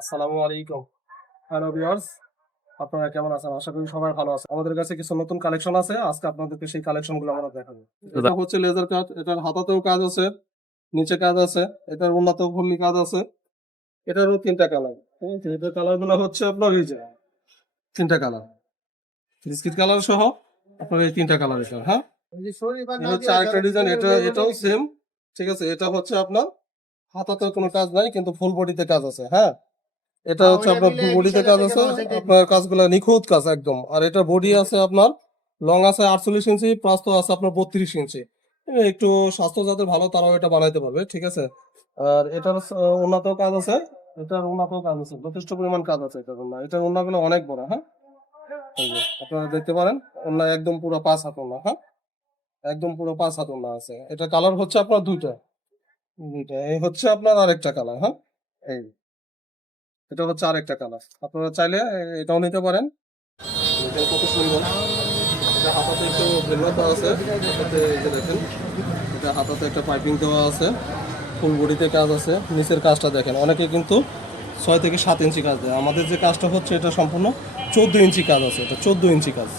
আসসালামু আলাইকুম। Hello viewers, আপনারা কেমন আছেন? আশা করি সবাই ভালো আছেন। আমাদের কাছে কিছু নতুন কালেকশন আছে। আজকে আপনাদেরকে সেই কালেকশনগুলো আমরা দেখাবো। এটা হচ্ছে লেজার কাট। এটার হাতাতেও কাজ আছে, নিচে কাজ আছে, এটার ওড়নাতেও ফুললি কাজ আছে। এটারও ৩টা কালার। ঠিক আছে? এটার কালারগুলো হচ্ছে আপনার এই যে ৩টা কালার। বিস্কিট কালার সহ আপনার এই ৩টা কালার এটা, হ্যাঁ? এটা হচ্ছে আরেকটা ডিজাইন। এটাও সেম। ঠিক আছে? এটা হচ্ছে আপনার হাতাতেও কোনো কাজ নাই কিন্তু ফুল বডিতে কাজ আছে, হ্যাঁ? এটা হচ্ছে আপনার ফুল বডিতে কাজ আছে, আপনার কাজগুলো নিখুঁত কাজ একদম। আর এটা বডি আছে আপনার লং আছে 48 ইঞ্চি, প্রস্থ আছে আপনার 32 ইঞ্চি। একটু স্বাস্থ্য যাদের ভালো তারাও এটা বানাইতে পারবে, ঠিক আছে? আর এটার ওড়নাতেও কাজ আছে, এটার ওড়নাতেও কাজ আছে, যথেষ্ট পরিমাণ কাজ আছে এটার ওড়না। এটার ওড়নাগুলো অনেক বড়, হ্যাঁ? এই যে আপনারা দেখতে পারেন, ওড়না একদম পুরো 5 হাত ওড়না, হ্যাঁ? একদম পুরো 5 হাত ওড়না আছে। এটা কালার হচ্ছে আপনার দুইটা। এই হচ্ছে আপনার আরেকটা কালার, হ্যাঁ? এই এটা হচ্ছে আরেকটা কালার। আপনারা চাইলে এটাও নিতে পারেন। এটা কত সুন্দর। এটা হাতাতে একটু ভিন্নতা আছে। হাতাতে এই যে দেখেন, এটা হাতাতে একটা পাইপিং দেওয়া আছে, ফুল বডিতে কাজ আছে। নিচের কাজটা দেখেন, অনেকে কিন্তু 6 থেকে 7 ইঞ্চি কাজ দেয়। আমাদের যে কাজটা হচ্ছে এটা সম্পূর্ণ 14 ইঞ্চি কাজ আছে। এটা 14 ইঞ্চি কাজ,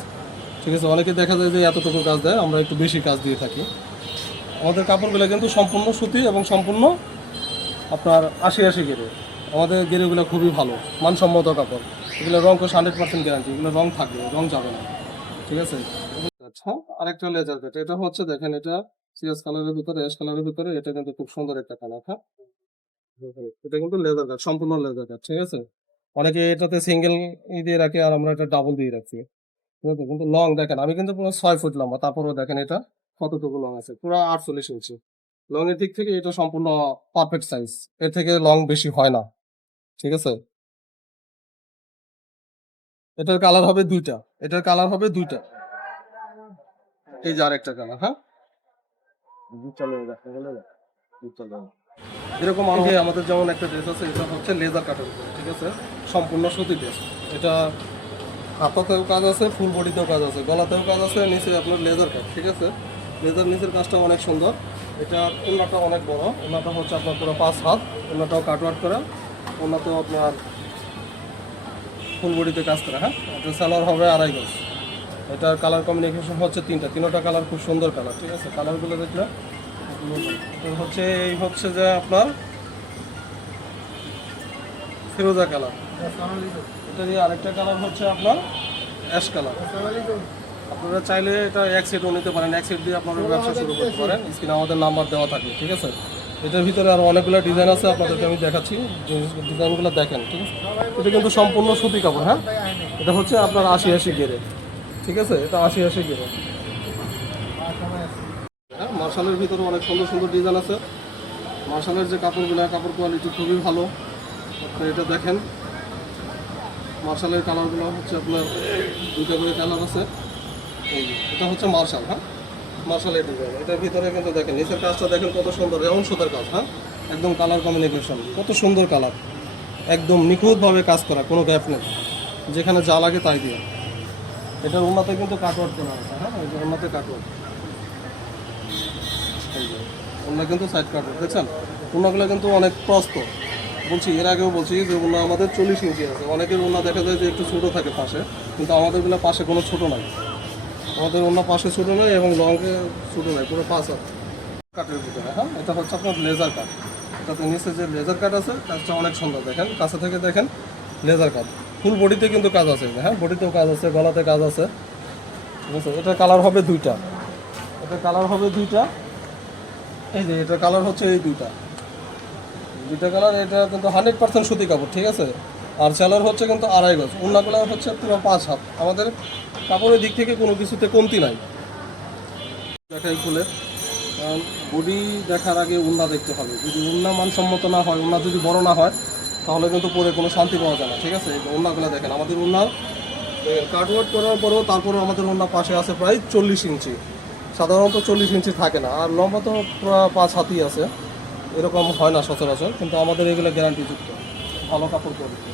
ঠিক আছে? অনেকে দেখা যায় যে এতটুকু কাজ দেয়, আমরা একটু বেশি কাজ দিয়ে থাকি। আমাদের কাপড়গুলো কিন্তু সম্পূর্ণ সুতি এবং সম্পূর্ণ আপনার 80 গেরে। আমাদের গেরেগুলো খুবই ভালো, মানসম্মত কাপড়। এগুলো রং কোষ 100% গ্যারান্টি। এগুলো রং থাকবে, রং যাবে না, ঠিক আছে? আচ্ছা, আরেকটা লেজার কাট। এটা হচ্ছে দেখেন, এটা সিএস কালারের ভিতরে, অ্যাশ কালারের ভিতরে। এটা কিন্তু খুব সুন্দর একটা কালার, হ্যাঁ? এটা কিন্তু লেজার কাট, সম্পূর্ণ লেজার কাট, ঠিক আছে? অনেকে এটাতে সিঙ্গেল দিয়ে রাখে, আর আমরা এটা ডাবল দিয়ে রাখছি, ঠিক আছে? কিন্তু লং দেখেন, আমি কিন্তু পুরো 6 ফুট লম্বা, তারপরেও দেখেন এটা কতটুকু লং আছে, পুরো 48 ইঞ্চি। লং এর দিক থেকে এটা সম্পূর্ণ পারফেক্ট সাইজ। এর থেকে লং বেশি হয় না, ঠিক আছে? এটার কালার হবে দুইটা। এটার কালার হবে দুইটা। এই যে আরেকটা কালার, হ্যাঁ? এরকম আগে আমাদের যেমন একটা ড্রেস আছে, এটা হচ্ছে লেজার কাটের উপরে, ঠিক আছে? সম্পূর্ণ সুতি ড্রেস। এটা হাতাতেও কাজ আছে, ফুল বডিতেও কাজ আছে, গলাতেও কাজ আছে, নিচে আপনার লেজার কাট, ঠিক আছে? লেজার নিচের কাজটা অনেক সুন্দর। এটা ওড়নাটা অনেক বড়। ওড়নাটা হচ্ছে আপনার পুরো 5 হাত। ওড়নাটাও কাটওয়ার্ক করা। ওড়নাতেও আপনার ফুল বডিতে কাজ করা, হ্যাঁ? এটা সালোয়ার হবে 2.5 গজ। এটার কালার কম্বিনেশন হচ্ছে তিনটা কালার খুব সুন্দর কালার, ঠিক আছে? কালারগুলো দেখলে হচ্ছে এই হচ্ছে যে আপনার ফিরোজা কালার। এটারই আরেকটা কালার হচ্ছে আপনার অ্যাশ কালার। আপনারা চাইলে এটা এক সেটও নিতে পারেন, এক সেট দিয়ে আপনারা ব্যবসা শুরু করতে পারেন। স্ক্রিনে আমাদের নাম্বার দেওয়া থাকে, ঠিক আছে? এটার ভিতরে আরও অনেকগুলো ডিজাইন আছে, আপনাদেরকে আমি দেখাচ্ছি। ডিজাইনগুলো দেখেন, ঠিক আছে? এটা কিন্তু সম্পূর্ণ সুতি কাপড়, হ্যাঁ? এটা হচ্ছে আপনার 80 গেরে, ঠিক আছে? এটা 80 গেরে, হ্যাঁ? মার্শালের ভিতরে অনেক সুন্দর সুন্দর ডিজাইন আছে। মার্শালের যে কাপড়গুলো, কাপড় কোয়ালিটি খুবই ভালো। তো এটা দেখেন, মার্শালের কালারগুলো হচ্ছে আপনার দুটো করে কালার আছে। এই যে, এটা হচ্ছে মার্শাল, হ্যাঁ? মার্শালের ডিজাইন। এটার ভিতরে কিন্তু দেখেন, নিচের কাজটা দেখেন কত সুন্দর, এমন সুতার কাজ, হ্যাঁ? একদম কালার কম্বিনেশন, কত সুন্দর কালার, একদম নিখুঁতভাবে কাজ করা, কোনো গ্যাপ নেই, যেখানে যা লাগে তাই দিয়ে। এটার ওড়নাতে কিন্তু কাটওয়ার্ক করা আছে, হ্যাঁ? এই যে ওড়নাতে কাটওয়ার্ক, এই যে ওড়না কিন্তু সাইড কাটওয়ার্ক, দেখছেন? ওড়নাগুলো কিন্তু অনেক প্রস্ত। বলছি, এর আগেও বলছি যে ওড়না আমাদের 40 ইঞ্চি আছে। অনেকের ওড়না দেখা যায় যে একটু ছোটো থাকে পাশে, কিন্তু আমাদেরগুলো পাশে কোনো ছোটো নাই। আমাদের অন্য পাশে ছোটো নয় এবং লংয়ে ছোটো নয়, পুরো 5 হাত কাটের ভিতরে, হ্যাঁ? এটা হচ্ছে আপনার লেজার কাট। এটাতে নিচে যে লেজার কাট আছে, কাজটা অনেক সুন্দর, দেখেন কাছে থেকে দেখেন, লেজার কাট। ফুল বডিতে কিন্তু কাজ আছে, হ্যাঁ? বডিতেও কাজ আছে, গলাতে কাজ আছে, ঠিক আছে? এটার কালার হবে দুইটা। এটার কালার হবে দুইটা। এই যে এটার কালার হচ্ছে এই দুইটা কালার। এটা কিন্তু 100% সুতি কাপড়, ঠিক আছে? আর সেলার হচ্ছে কিন্তু 2.5 গজ। ওড়নাগুলো হচ্ছে পুরো 5 হাত। আমাদের কাপড়ের দিক থেকে কোনো কিছুতে কমতি নাই। দেখাই খুলে, কারণ বডি দেখার আগে ওড়না দেখতে হবে। যদি ওড়না মানসম্মত না হয়, ওড়না যদি বড় না হয়, তাহলে কিন্তু পরে কোনো শান্তি পাওয়া যায় না, ঠিক আছে? এই ওড়নাগুলো দেখেন, আমাদের ওড়নার কাটওয়ার্ক করার পরেও তারপরেও আমাদের ওড়না পাশে আছে প্রায় 40 ইঞ্চি। সাধারণত 40 ইঞ্চি থাকে না, আর লম্বা তো পুরো 5 হাতই আছে। এরকম হয় না সচরাচর, কিন্তু আমাদের এগুলো গ্যারান্টিযুক্ত, ভালো কাপড় কোয়ালিটি।